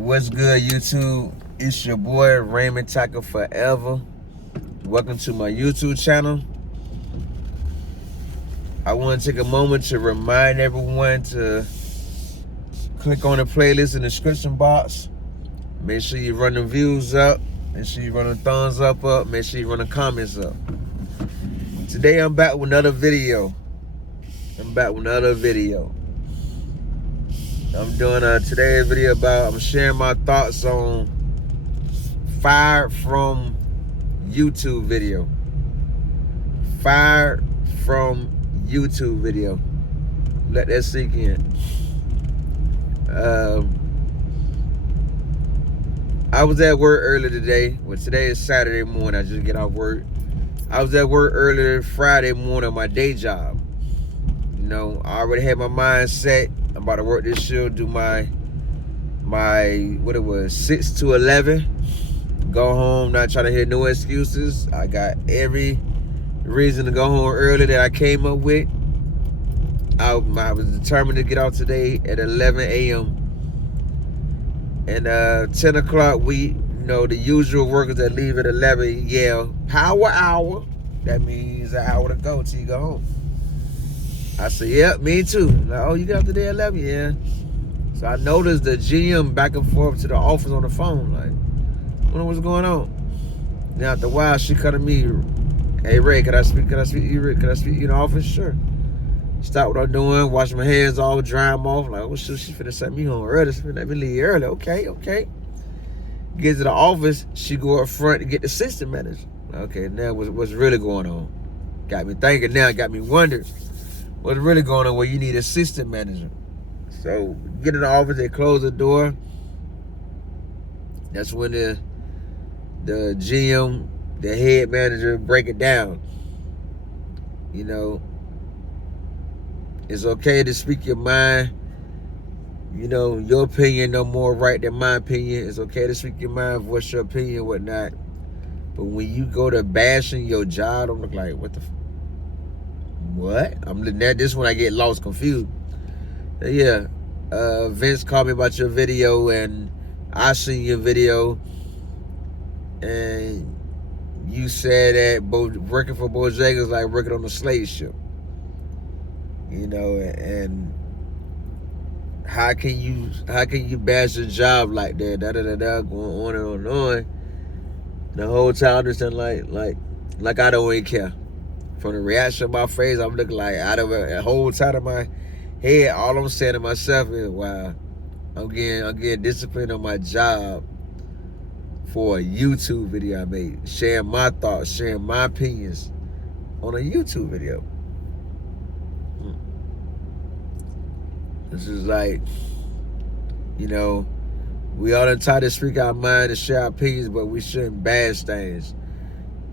What's good, YouTube? It's your boy Raymond Tackle Forever. Welcome to my YouTube channel. I want to take a moment to remind everyone to click on the playlist in the description box. Make sure you run the views up. Make sure you run the thumbs up. Make sure you run the comments up. Today I'm back with another video. I'm doing today's video I'm sharing my thoughts on fired from YouTube video. Fired from YouTube video. Let that sink in. I was at work earlier today. Well, today is Saturday morning. I just get off work. I was at work earlier Friday morning on my day job. You know, I already had my mind set. I'm about to work this shift, do my 6 to 11. Go home, not trying to hear no excuses. I got every reason to go home early that I came up with. I was determined to get out today at 11 a.m. And 10 o'clock, the usual workers that leave at 11 yell, power hour. That means an hour to go till you go home. I said, yep, me too. Like, oh, you got up today at 11? Yeah. So I noticed the GM back and forth to the office on the phone. Like, I don't know what's going on. Now, after a while, she cut to me, hey, Ray, can I speak to you, Rick? Can I speak to you in the office? Sure. Stop what I'm doing, wash my hands off, dry them off. Like, oh, shoot, she finna set me home early. She finna let me leave early. Okay. Get to the office, she go up front to get the assistant manager. Okay, now what's really going on? Got me thinking now, got me wondering. What's really going on where you need assistant manager? So get in the office, they close the door. That's when the GM, the head manager, break it down. You know, it's okay to speak your mind. You know, your opinion no more right than my opinion. It's okay to speak your mind, voice your opinion, whatnot. But when you go to bashing your job, I'm like, what the what? I'm looking at this when I get lost, confused. Yeah, Vince called me about your video, and I seen your video, and you said that working for Bojangles like working on a slave ship. You know, and how can you bash your job like that? Going on and on. The whole time I'm just like I don't even care. From the reaction of my face, I'm looking like out of a whole side of my head. All I'm saying to myself is, wow, I'm getting disciplined on my job for a YouTube video I made, sharing my thoughts, sharing my opinions on a YouTube video. This is like, you know, we all entitled to speak our mind and share our opinions, but we shouldn't bash things.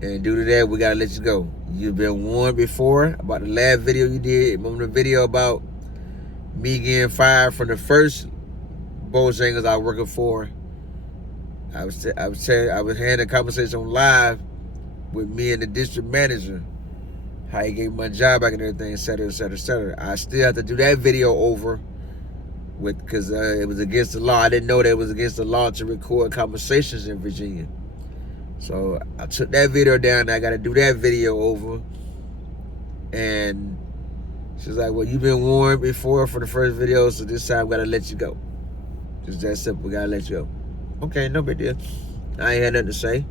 And due to that, we gotta let you go. You've been warned before about the last video you did. Remember the video about me getting fired from the first Bojangles I was working for? I was having a conversation on live with me and the district manager. How he gave me my job back and everything, et cetera, et cetera, et cetera. I still have to do that video over because it was against the law. I didn't know that it was against the law to record conversations in Virginia. So I took that video down. I got to do that video over. And she's like, well, you've been warned before for the first video, so this time I got to let you go. Just that simple. Got to let you go. Okay, no big deal. I ain't had nothing to say.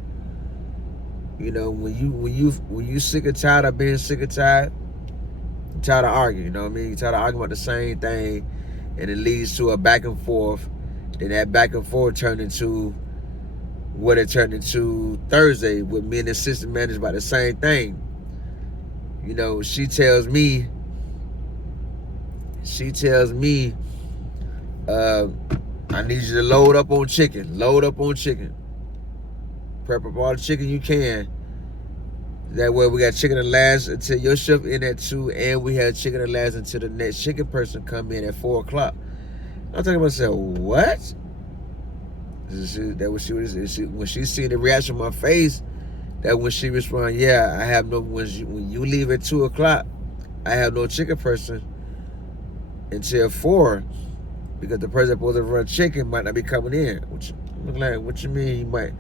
You know, when you sick and tired of being sick and tired, you're tired of arguing, you know what I mean? You're tired of arguing about the same thing, and it leads to a back and forth. Then that back and forth turned into what it turned into Thursday with me and the assistant manager about the same thing. You know, she tells me, I need you to load up on chicken. Prep up all the chicken you can. That way we got chicken to last until your shift in at 2, and we have chicken to last until the next chicken person come in at 4 o'clock. I'm talking about myself, what? When she see the reaction on my face, that when she respond, yeah, I have no, when you leave at 2 o'clock, I have no chicken person until 4. because the person supposed to run chicken might not be coming in. I'm like, what you mean he might?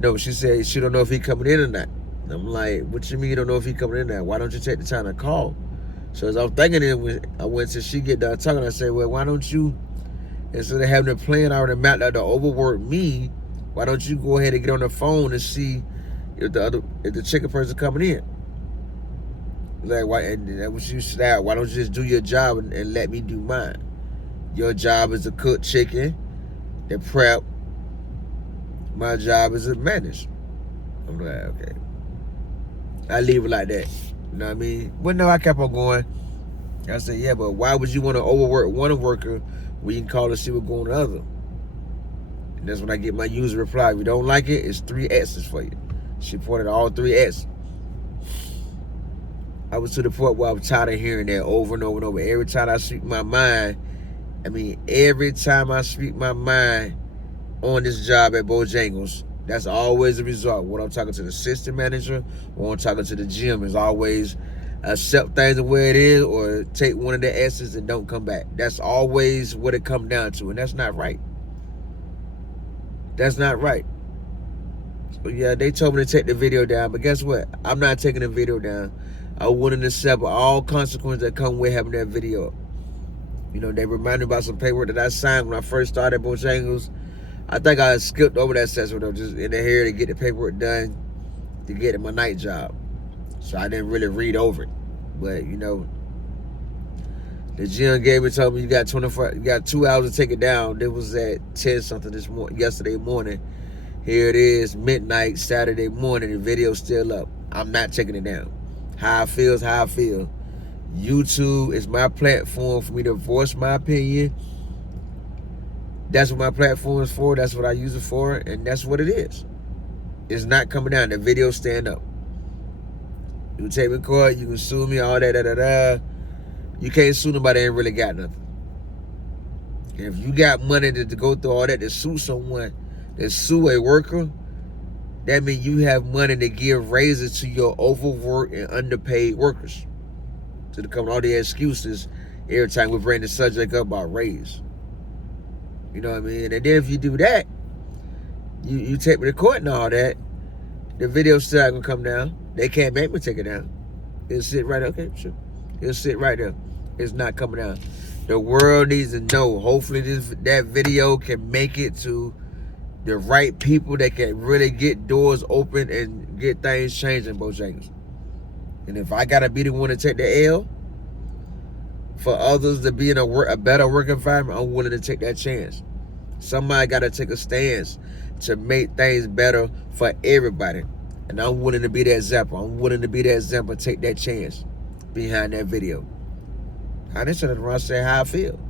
No, she said she don't know if he coming in or not. I'm like, what you mean you don't know if he coming in or not? Why don't you take the time to call? So as I was thinking it, when I went to she get done talking, I said, well, why don't you, instead of having a plan already mapped out to overwork me, why don't you go ahead and get on the phone and see if the chicken person coming in? Like, why? And that was you said, why don't you just do your job and let me do mine? Your job is to cook chicken, to prep. My job is to manage. I'm like, okay. I leave it like that. You know what I mean? But no, I kept on going. I said, yeah, but why would you want to overwork one worker when you can call to see what's going on the other? And that's when I get my user reply. If you don't like it, it's 3 X's for you. She pointed all 3 X's. I was to the point where I was tired of hearing that over and over and over. Every time I speak my mind, every time I speak my mind on this job at Bojangles, that's always the result. When I'm talking to the assistant manager or I'm talking to the gym, is always accept things the way it is or take one of the S's and don't come back. That's always what it comes down to, and that's not right. That's not right. So yeah, they told me to take the video down, but guess what? I'm not taking the video down. I'm willing to suffer all consequences that come with having that video up. You know, they reminded me about some paperwork that I signed when I first started Bojangles. I think I skipped over that session though, just in the hair to get the paperwork done to get in my night job. So I didn't really read over it. But you know, the gym told me you got 2 hours to take it down. It was at 10 something yesterday morning. Here it is, midnight, Saturday morning. The video's still up. I'm not taking it down. How I feel is how I feel. YouTube is my platform for me to voice my opinion. That's what my platform is for. That's what I use it for. And that's what it is. It's not coming down. The video stand up. You can take me to court. You can sue me, all that, You can't sue nobody that ain't really got nothing. And if you got money to go through all that to sue someone, to sue a worker, that means you have money to give raises to your overworked and underpaid workers. To come all the excuses every time we bring the subject up about raise. You know what I mean? And then if you do that, you take me to court and all that, the video's still not gonna come down. They can't make me take it down. It'll sit right there. Okay, sure. It'll sit right there. It's not coming down. The world needs to know. Hopefully that video can make it to the right people that can really get doors open and get things changed in Bojangles. And if I gotta be the one to take the L for others to be in a better work environment, I'm willing to take that chance. Somebody gotta take a stance to make things better for everybody. And I'm willing to be that example. I'm willing to be that example and take that chance behind that video. I didn't say that I say how I feel.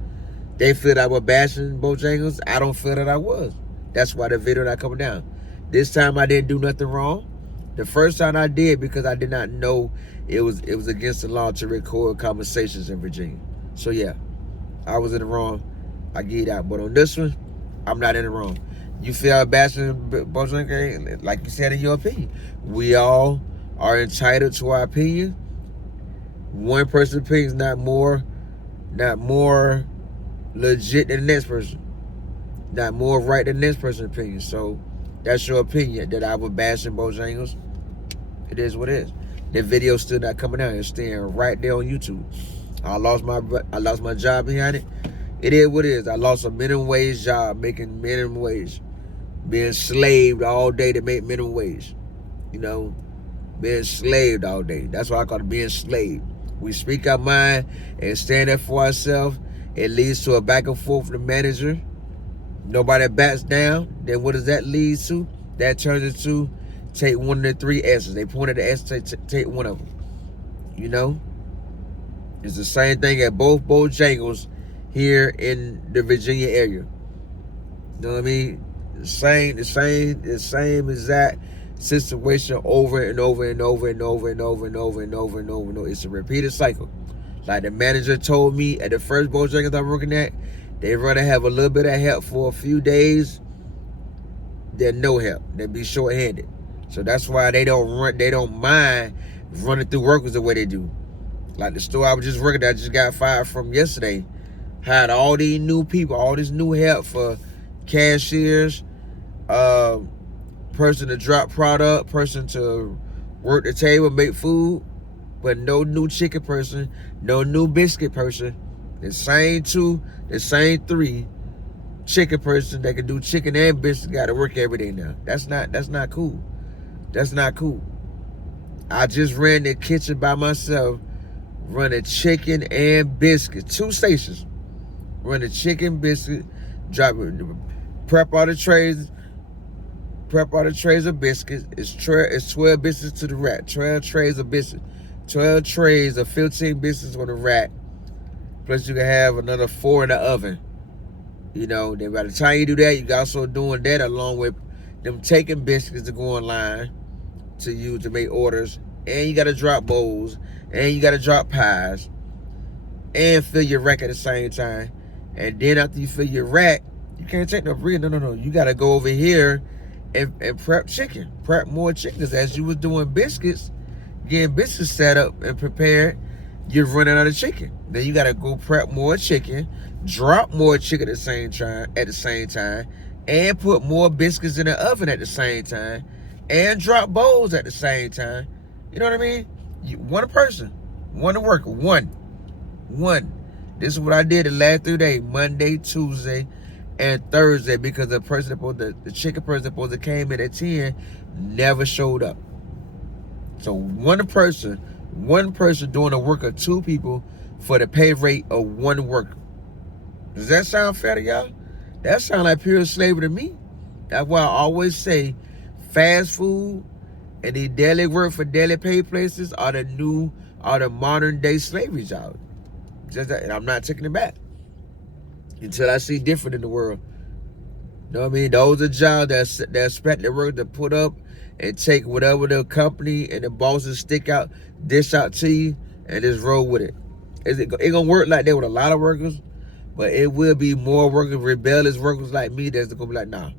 They feel that I was bashing Bojangles. I don't feel that I was. That's why the video not coming down. This time I didn't do nothing wrong. The first time I did because I did not know it was against the law to record conversations in Virginia. So yeah, I was in the wrong. I get it out. But on this one, I'm not in the wrong. You feel bashing Bojangles, like you said in your opinion. We all are entitled to our opinion. One person's opinion is not more legit than the next person. Not more right than the next person's opinion. So that's your opinion that I would bash in Bojangles. It is what it is. The video's still not coming out. It's staying right there on YouTube. I lost my job behind it. It is what it is. I lost a minimum wage job, making minimum wage, being slaved all day to make minimum wage. You know, being slaved all day. That's why I call it being slaved. We speak our mind and stand up for ourselves. It leads to a back and forth with the manager. Nobody backs down. Then what does that lead to? That turns into take one of the 3 S's. They pointed the S, take one of them. You know? It's the same thing at both Bojangles here in the Virginia area. You know what I mean? The same exact situation over and over and over and over and over and over and over and over and over. It's a repeated cycle. Like the manager told me at the first Bojangles I'm working at, they'd rather have a little bit of help for a few days than no help. They'd be short-handed. So that's why they don't mind running through workers the way they do. Like the store I was just working at, I just got fired from yesterday. Hired all these new people, all this new help for cashiers, uh, person to drop product, person to work the table, make food, but no new chicken person, no new biscuit person. The same two, the same three chicken person that can do chicken and biscuit got to work every day now. That's not cool. That's not cool. I just ran the kitchen by myself, running chicken and biscuit, 2 stations. Running chicken, biscuit, prep all the trays of biscuits. It's 12 biscuits to the rack. 12 trays of biscuits. 12 trays of 15 biscuits on the rack. Plus you can have another 4 in the oven. You know, then by the time you do that, you also doing that along with them taking biscuits to go online to use to make orders. And you got to drop bowls. And you got to drop pies. And fill your rack at the same time. And then after you fill your rack, you can't take no bread. No. You got to go over here and prep chicken. Prep more chickens. As you was doing biscuits, getting biscuits set up and prepared, you're running out of chicken. Then you got to go prep more chicken, drop more chicken at the same time, and put more biscuits in the oven at the same time, and drop bowls at the same time. You know what I mean? One person, one worker, one. This is what I did the last 3 days, Monday, Tuesday, and Thursday, because the chicken person supposed to came in at 10 never showed up. So one person doing the work of 2 people for the pay rate of 1 worker. Does that sound fair to y'all? That sounds like pure slavery to me. That's why I always say fast food and the daily work for daily pay places are the modern day slavery jobs. And I'm not taking it back until I see different in the world. You know what I mean? Those are jobs that expect the work to put up and take whatever the company and the bosses dish out to you, and just roll with it. It gonna work like that with a lot of workers, but it will be more workers, rebellious workers like me that's gonna be like, nah.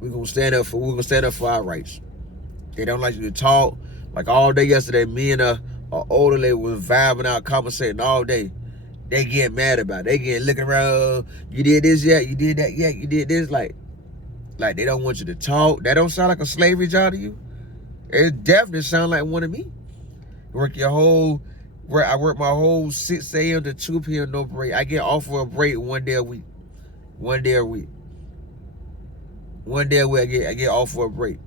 We're gonna stand up for our rights. They don't like you to talk. Like all day yesterday, me and a older lady was vibing out, conversating all day. They get mad about it. They get looking around, you did this yet? You did that yet? You did this? Like they don't want you to talk. That don't sound like a slavery job to you? It definitely sounds like one to me. I work my whole 6 a.m. to 2 p.m. no break. I get off for a break 1 day a week. 1 day a week. 1 day a week I get off for a break.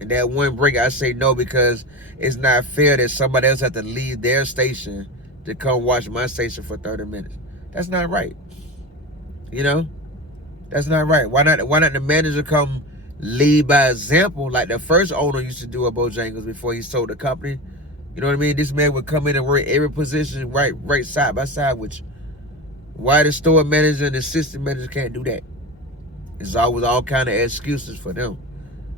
And that one break I say no, because it's not fair that somebody else has to leave their station to come watch my station for 30 minutes. That's not right. You know? That's not right. Why not the manager come lead by example like the first owner used to do at Bojangles before he sold the company? You know what I mean? This man would come in and work every position right side by side with you. Why the store manager and the assistant manager can't do that? It's always all kind of excuses for them.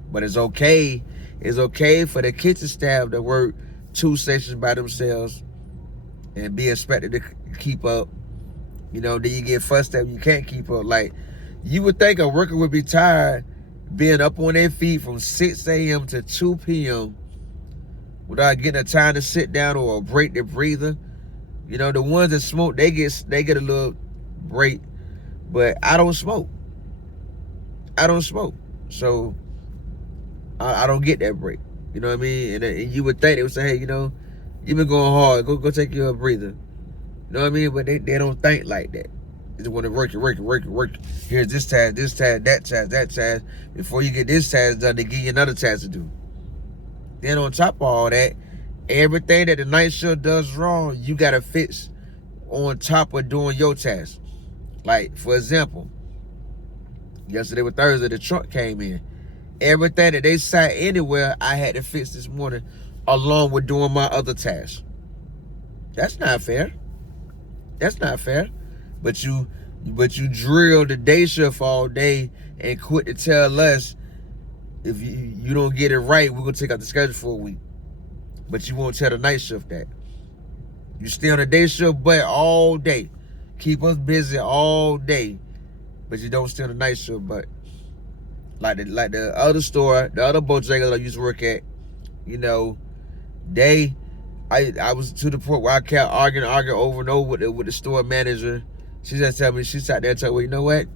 But it's okay. It's okay for the kitchen staff to work 2 stations by themselves and be expected to keep up. You know, then you get fussed at when you can't keep up. Like, you would think a worker would be tired being up on their feet from 6 a.m. to 2 p.m. without getting a time to sit down or a break their breather. You know, the ones that smoke, they get a little break. But I don't smoke. So I don't get that break. You know what I mean? And you would think they would say, hey, you know, you've been going hard. Go take you a breather. You know what I mean? But they don't think like that. They just want to work it. Here's this task, that task. Before you get this task done, they give you another task to do. Then on top of all that, everything that the night shift does wrong, you got to fix on top of doing your task. Like, for example, yesterday was Thursday, the truck came in. Everything that they sat anywhere, I had to fix this morning, along with doing my other tasks. That's not fair. But you drill the day shift all day and quit to tell us if you don't get it right, we're gonna take out the schedule for a week. But you won't tell the night shift that. You stay on the day shift but all day. Keep us busy all day. But you don't stay on the night shift but. Like the other store, the other Bojangles I used to work at, you know, I was to the point where I kept arguing over and over with the store manager. She just tell me, she sat there and told me, you know what?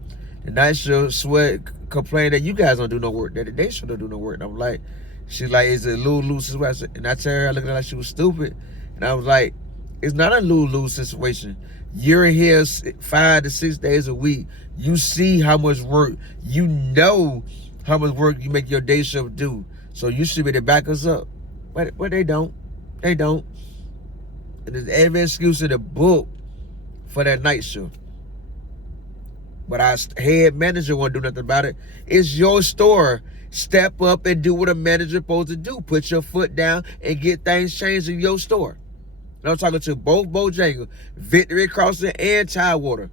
The night shift sweat complain that you guys don't do no work, that the day shift don't do no work. And I'm like, she's like, it's a lose-lose situation. And I tell her, I looked at her like she was stupid. And I was like, it's not a lose-lose situation. You're here 5 to 6 days a week. You see how much work, you know how much work you make your day shift do. So you should be to back us up. But they don't. They don't. And there's every excuse in the book for that night shift. But our head manager won't do nothing about it. It's your store. Step up and do what a manager supposed to do. Put your foot down and get things changed in your store. And I'm talking to both Bojangles, Victory Crossing and Tidewater.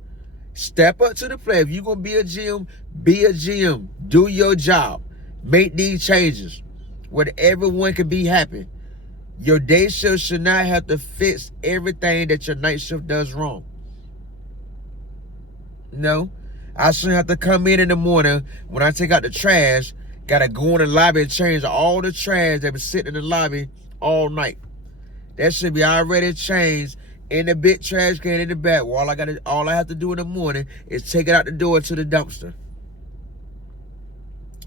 Step up to the plate. If you're going to be a GM, be a GM. Do your job. Make these changes where everyone can be happy. Your day shift should not have to fix everything that your night shift does wrong. No. I shouldn't have to come in the morning when I take out the trash, gotta go in the lobby and change all the trash that been sitting in the lobby all night. That should be already changed in the big trash can in the back. Well, all I have to do in the morning is take it out the door to the dumpster.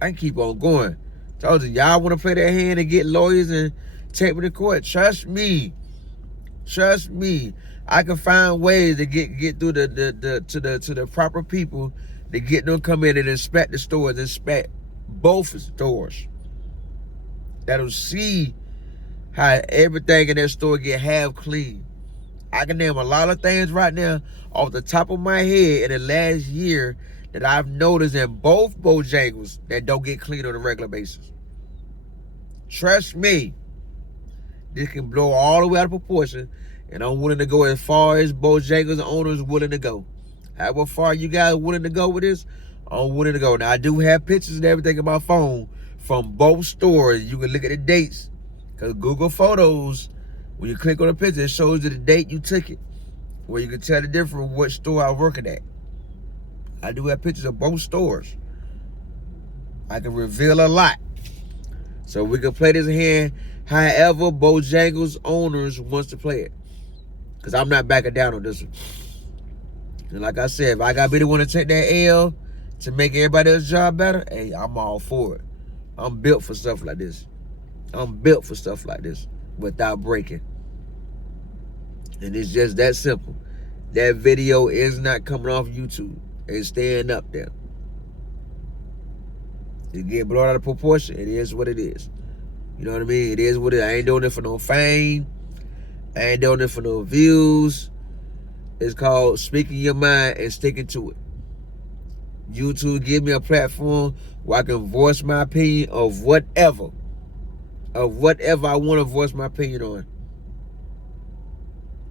I can keep on going. Told you, y'all want to play that hand and get lawyers and take me to court. Trust me. Trust me. I can find ways to get through to the proper people to get them come in and inspect the stores, inspect both stores. That'll see how everything in that store get half clean. I can name a lot of things right now off the top of my head in the last year that I've noticed in both Bojangles that don't get clean on a regular basis. Trust me. This can blow all the way out of proportion, and I'm willing to go as far as Bojangles owners willing to go. However far you guys willing to go with this, I'm willing to go. Now, I do have pictures and everything in my phone from both stores. You can look at the dates, because Google Photos, when you click on the picture, it shows you the date you took it, where you can tell the difference what store I'm working at. I do have pictures of both stores. I can reveal a lot. So we can play this hand however Bojangles owners wants to play it. Because I'm not backing down on this one. And like I said, if I got to be the one to take that L to make everybody else's job better, hey, I'm all for it. I'm built for stuff like this. I'm built for stuff like this without breaking. And it's just that simple. That video is not coming off YouTube. It's staying up there. It get blown out of proportion. It is what it is. You know what I mean? It is what it is. I ain't doing it for no fame. I ain't doing it for no views. It's called speaking your mind and sticking to it. YouTube give me a platform where I can voice my opinion of whatever I want to voice my opinion on.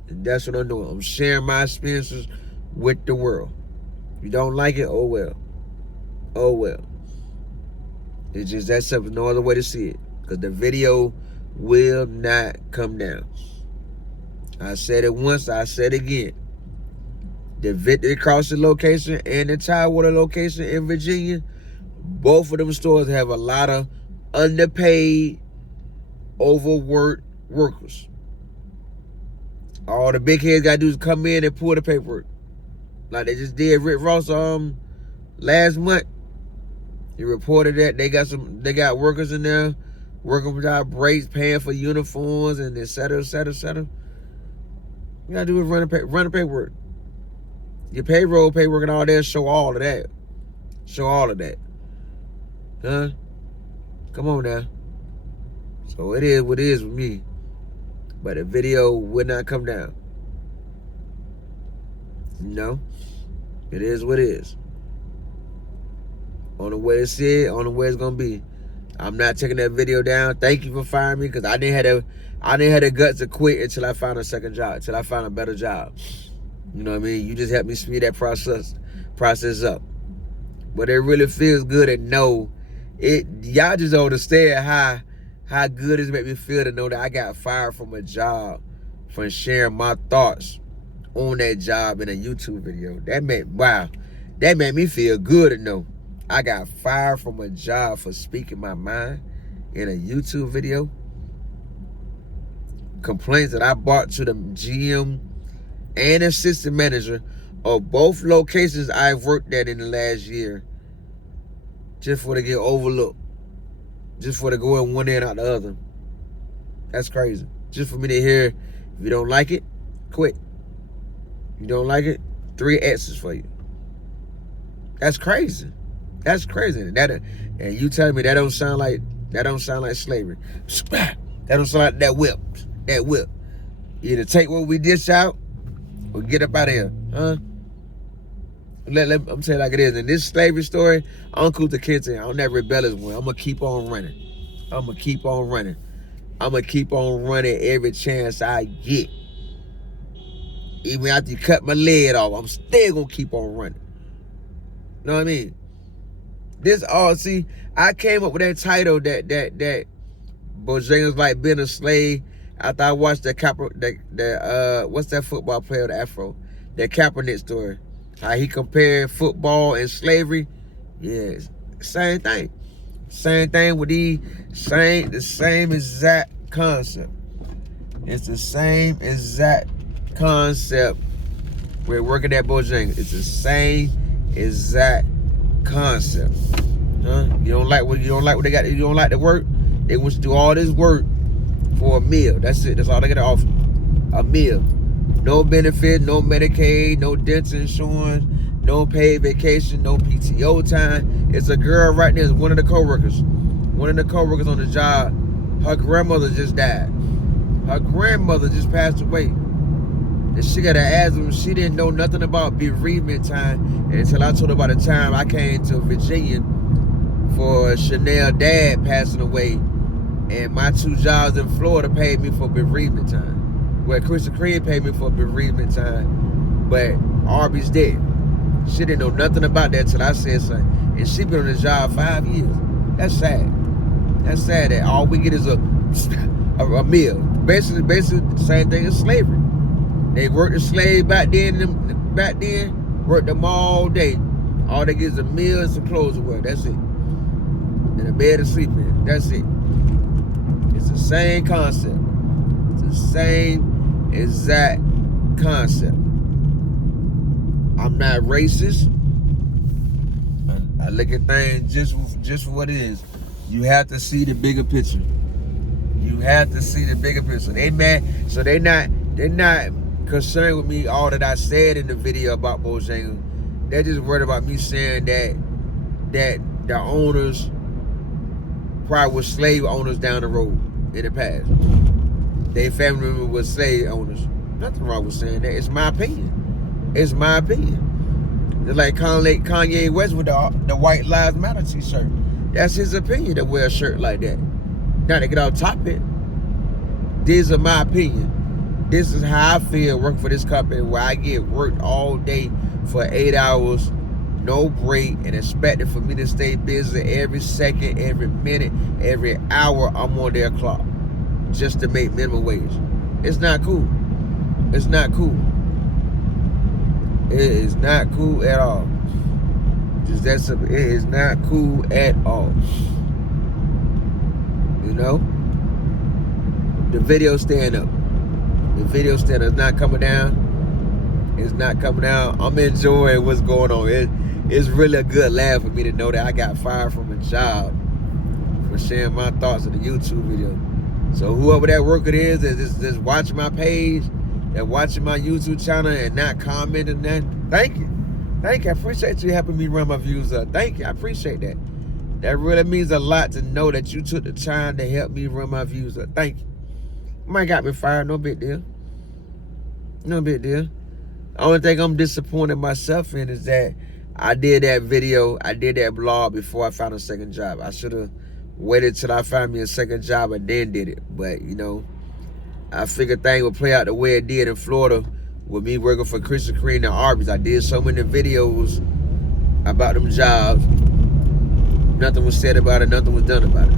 And that's what I'm doing. I'm sharing my experiences with the world. If you don't like it, oh well. Oh well. It's just that simple. No other way to see it. Because the video will not come down. I said it once, I said it again. The Victory Crossing location and the Tidewater location in Virginia, both of them stores have a lot of underpaid, overworked workers. All the big heads got to do is come in and pull the paperwork. Like they just did Rick Ross last month. He reported that they got workers in there working without breaks, paying for uniforms, and et cetera, et cetera, et cetera. You gotta do is run the paperwork. Your payroll paperwork and all that, show all of that. Show all of that. Huh? Come on now. So it is what it is with me. But the video would not come down. No. It is what it is. On the way to see it, on the way it's gonna be. I'm not taking that video down. Thank you for firing me, because I didn't have the guts to quit until I found a second job, until I found a better job. You know what I mean? You just helped me speed that process up. But it really feels good to know it. Y'all just don't understand how good it make me feel to know that I got fired from a job for sharing my thoughts on that job in a YouTube video. That made me feel good to know I got fired from a job for speaking my mind in a YouTube video. complaints that I brought to the GM and assistant manager of both locations I've worked at in the last year, just for to get overlooked, just for to go in one end out the other. That's crazy. Just for me to hear, if you don't like it, quit. You don't like it, 3 X's for you. That's crazy. That's crazy. And you telling me that don't sound like slavery. That don't sound like that whip. That whip. Either take what we dish out or get up out of here. Huh? I'm telling you like it is. In this slavery story, Uncle to Kenton, I'm that rebellious one. I'm going to keep on running. I'm going to keep on running. I'm going to keep on running every chance I get. Even after you cut my leg off, I'm still going to keep on running. You know what I mean? See, I came up with that title that Bojangles like being a slave after I watched what's that football player with the Afro? That Kaepernick story. How he compared football and slavery. Yeah, same thing. Same thing with the same exact concept. It's the same exact concept. We're working at Bojangles. It's the same exact concept. Huh? You don't like what they got. You don't like the work. They want you to do all this work for a meal. That's it. That's all they got to offer. A meal. No benefit, no Medicaid, no dental insurance, no paid vacation, no PTO time. It's a girl right there. It's one of the coworkers. One of the coworkers on the job. Her grandmother just died. Her grandmother just passed away. And she got an asthma. She didn't know nothing about bereavement time until I told her about the time I came to Virginia for Chanel dad passing away. And my 2 jobs in Florida paid me for bereavement time. Well, Krispy Kreme paid me for bereavement time, but Arby's dead. She didn't know nothing about that till I said something. And she been on the job 5 years. That's sad. That's sad that all we get is a meal. Basically the same thing as slavery. They worked the slave back then, worked them all day. All they get is a meal and some clothes to wear. That's it. And a bed to sleep in. That's it. It's the same concept. It's the same exact concept. I'm not racist. I look at things just for what it is. You have to see the bigger picture. You have to see the bigger picture. They mad, so they're not concerned with me all that I said in the video about Bojangles. They're just worried about me saying that the owners probably were slave owners down the road in the past. Their family member was slave owners. Nothing wrong with saying that. It's my opinion. It's my opinion. It's like Kanye West with the White Lives Matter t-shirt. That's his opinion to wear a shirt like that. Not to get off topic. These are my opinion. This is how I feel working for this company where I get worked all day for 8 hours, no break, and expected for me to stay busy every second, every minute, every hour I'm on their clock just to make minimum wage. It's not cool. It's not cool. It is not cool at all. Just that simple. It is not cool at all. You know? The video stand up. The video stand up. It's not coming down. It's not coming down. I'm enjoying what's going on. It's really a good laugh for me to know that I got fired from a job for sharing my thoughts in the YouTube video. So whoever that worker is that's watching my page, that watching my YouTube channel and not commenting that, thank you. Thank you. I appreciate you helping me run my views up. Thank you. I appreciate that. That really means a lot to know that you took the time to help me run my views up. Thank you. You might got me fired. No big deal. No big deal. The only thing I'm disappointed myself in is that I did that video, I did that blog before I found a second job. I should have waited till I found me a second job and then did it. But, you know, I figured things would play out the way it did in Florida with me working for Krispy Kreme and Arby's. I did so many videos about them jobs. Nothing was said about it. Nothing was done about it.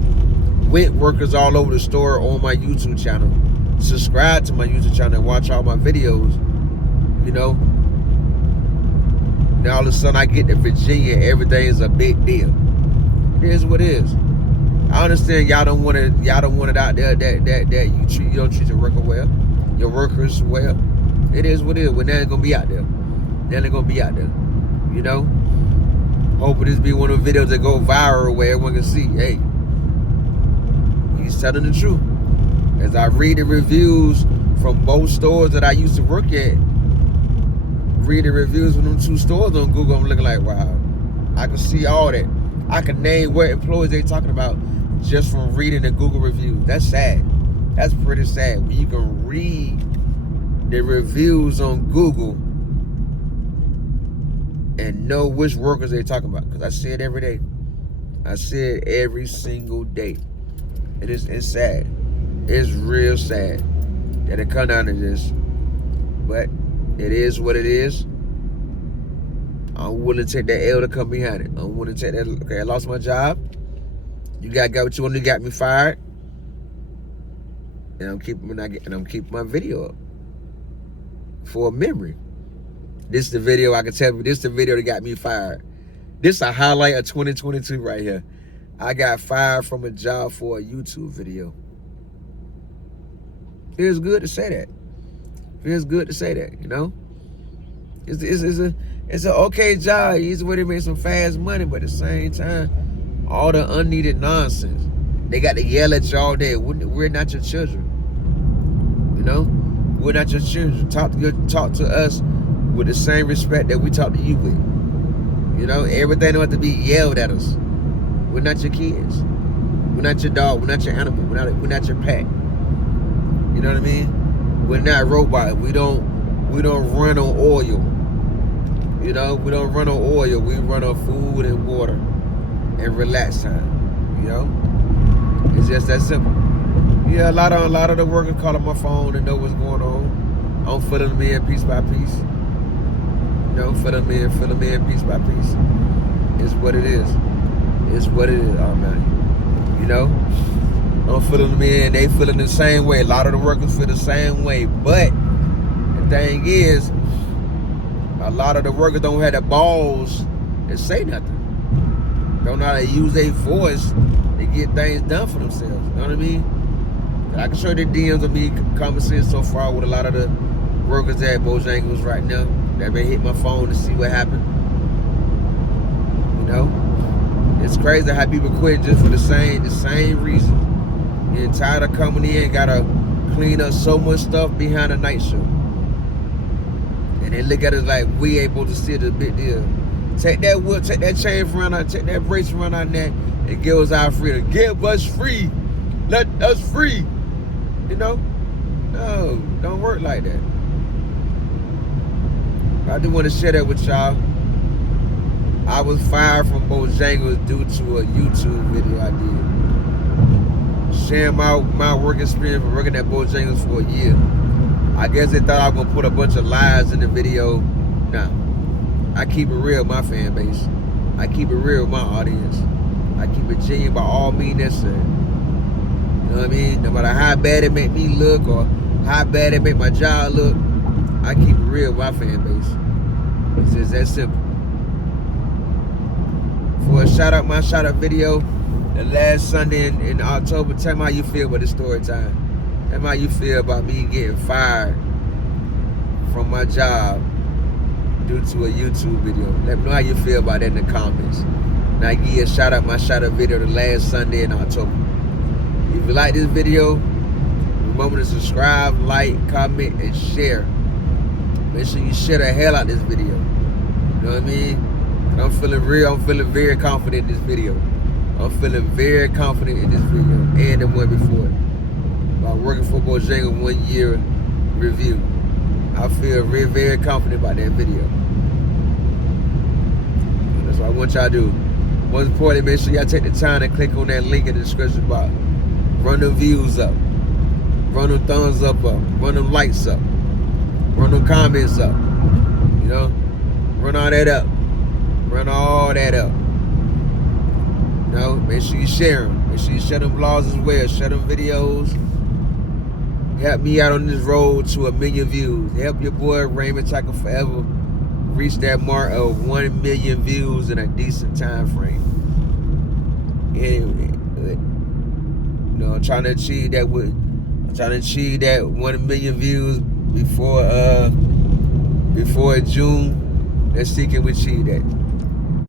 Went workers all over the store on my YouTube channel. Subscribe to my YouTube channel and watch all my videos. You know. Now all of a sudden I get to Virginia, everything is a big deal. Here's what it is. I understand y'all don't want it out there that you don't treat your workers well. It is what it is. We're not gonna be out there. They're gonna be out there. You know? Hoping this be one of the videos that go viral where everyone can see, hey, he's telling the truth. As I read the reviews from both stores that I used to work at, read the reviews from them 2 stores on Google, I'm looking like, wow, I can see all that. I can name what employees they're talking about just from reading the Google reviews. That's sad. That's pretty sad. When you can read the reviews on Google and know which workers they're talking about. Because I see it every day. I see it every single day. It's sad. It's real sad that it come down to this. But it is what it is. I'm willing to take that L to come behind it. I'm willing to take that. Okay, I lost my job. You got what you want. You got me fired. And I'm keeping my video up for a memory. This is the video I can tell you. This is the video that got me fired. This is a highlight of 2022 right here. I got fired from a job for a YouTube video. Feels good to say that. Feels good to say that, you know? It's an okay job. It's where they make some fast money, but at the same time, all the unneeded nonsense. They got to yell at you all day. We're not your children. You know? We're not your children. Talk to us with the same respect that we talk to you with. You know? Everything don't have to be yelled at us. We're not your kids. We're not your dog. We're not your animal. We're not your pet. You know what I mean? We're not robots. We don't run on oil. You know, we don't run on oil. We run on food and water and relax time. You know, it's just that simple. Yeah, a lot of the workers call on my phone and know what's going on. I'm filling them in piece by piece. You know, filling them in piece by piece. It's what it is. It's what it is. Oh man, you know. I'm feeling them in, they feeling the same way. A lot of the workers feel the same way. But the thing is, a lot of the workers don't have the balls to say nothing. Don't know how to use their voice to get things done for themselves. You know what I mean? And I can show you the DMs of me conversating so far with a lot of the workers at Bojangles right now that been hitting my phone to see what happened. You know? It's crazy how people quit just for the same reason. Getting tired of coming in, gotta clean up so much stuff behind a night show. And they look at us like we able to see the big deal. Take that wood, take that chain from around our, take that brace around our neck, and give us our freedom. Give us free. Let us free. You know? No, don't work like that. I do want to share that with y'all. I was fired from Bojangles due to a YouTube video I did. Sharing my work experience from working at Bojangles for a year. I guess they thought I was going to put a bunch of lies in the video. Nah. I keep it real with my fan base. I keep it real with my audience. I keep it genuine by all means necessary. You know what I mean? No matter how bad it make me look or how bad it make my job look, I keep it real with my fan base. It's just that simple. For a my shout out video, the last Sunday in October, tell me how you feel about this story time. Tell me how you feel about me getting fired from my job due to a YouTube video. Let me know how you feel about that in the comments. And I give you a shout out, my shout out video the last Sunday in October. If you like this video, remember to subscribe, like, comment, and share. Make sure you share the hell out this video. You know what I mean? I'm feeling very confident in this video. I'm feeling very confident in this video and the one before it. While working for Bojangles 1 year review, I feel very, very confident about that video. And that's what I want y'all to do. Most importantly, make sure y'all take the time to click on that link in the description box. Run them views up. Run them thumbs up. Run them likes up. Run them comments up. You know? Run all that up. Run all that up. You know, make sure you share them. Make sure you share them blogs as well. Share them videos. Help me out on this road to 1 million views. Help your boy Raymond Tackle Forever reach that mark of 1 million views in a decent time frame. Anyway, I'm trying to achieve that with. I'm trying to achieve that 1 million views before June. Let's see, can we achieve that?